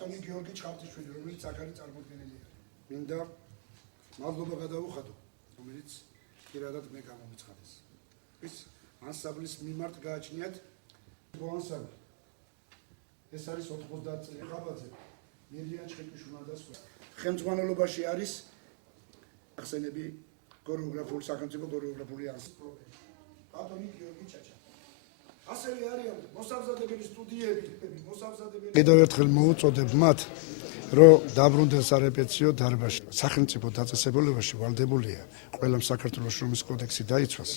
ბატონი გიორგი ჩხავთიშვილი, რომელიც აქ არის წარმოდგენილი. მინდა მადლობა გადავუხადო, რომელიც პირადად მე გამომიცხადეს. ის ანსამბლის მიმართ გააჩნიათ ანსამბლი. ეს არის 90 წელი ხაბაძე, მირიან ჩხიკვიშვილმა და სხვა. ხელმძღვანელობაში არის ახსენები ქორეოგრაფიული სახელმწიფო ქორეოგრაფიული ანსამბლი. ბატონი გიორგი ჩაჩა. ასევე არიან მოსამზადებელი სტუდიები, მოსამზადებელი. კიდევ ერთხელ მოუწოდებ მათ, რომ დაბრუნდნენ სარეპეტიციო დარბაზში. სახელმწიფო დაწესებულებაში ვალდებულია ყველა საქართველოს შრომის კოდექსი დაიცვას.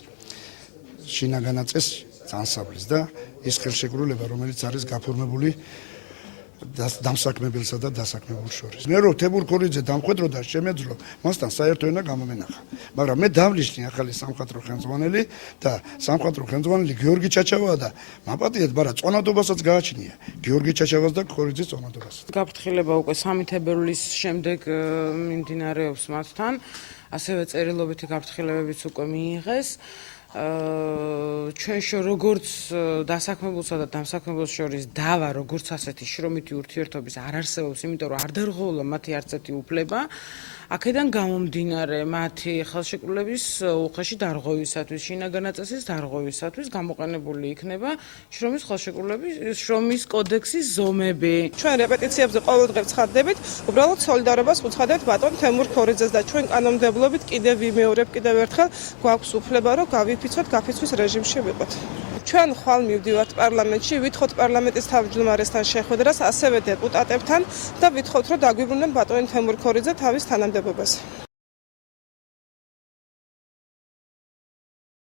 შინაგანა წესი ანსამბლის და ის ხელშეკრულება, რომელიც არის გაფორმებული დამსაქმებელსა და დასაქმებულს შორის. მე რომ თემურ ქორიძე დამხვედრო და შემეძლო, მასთან საერთო ენა გამომენახა. მაგრამ მე დავნიშნი ახალი სამხატვრო ხელმძღვანელი და სამხატვრო ხელმძღვანელი გიორგი ჩაჩავაა და მაპატიეთ, მაგრამ წონადობასაც გააჩნია. გიორგი ჩაჩავას და ქორიძის წონადობას. გაფრთხილება უკვე 3 თებერვლის შემდეგ მიმდინარეობს მათთან. ასევე წერილობითი გაფრთხილებებიც უკვე მიიღეს. ჩვენ როგორც დასაქმებულსა და დამსაქმებულს შორის დავა როგორც ასეთი შრომითი ურთიერთობის არ არსებობს, იმიტომ რომ არ დარღვეულა მათი არც ერთი უფლება. აქედან გამომდინარე მათი ხელშეკრულების უხეში დარღვევისათვის, შინაგანა წესის დარღვევისათვის გამოყენებული იქნება შრომის ხელშეკრულების შრომის კოდექსის ზომები. ჩვენ რეპეტიციებზე ყოველდღე ცხადდებით, უბრალოდ სოლიდარობას უცხადებთ ბატონ თემურ ქორიძეს და ჩვენ კანონმდებლობით კიდევ ვიმეორებ კიდევ ერთხელ გვაქვს უფლება რომ გავიფიცოთ გაფიცვის რეჟიმში ვიყოთ. ჩვენ ხვალ მივდივართ პარლამენტში, ვითხოვთ პარლამენტის თავმჯდომარესთან შეხვედრას, ასევე დეპუტატებთან და ვითხოვთ რომ დაგვიბრუნენ ბატონი თემურ ქორიძე თავის თანამდებობაზე.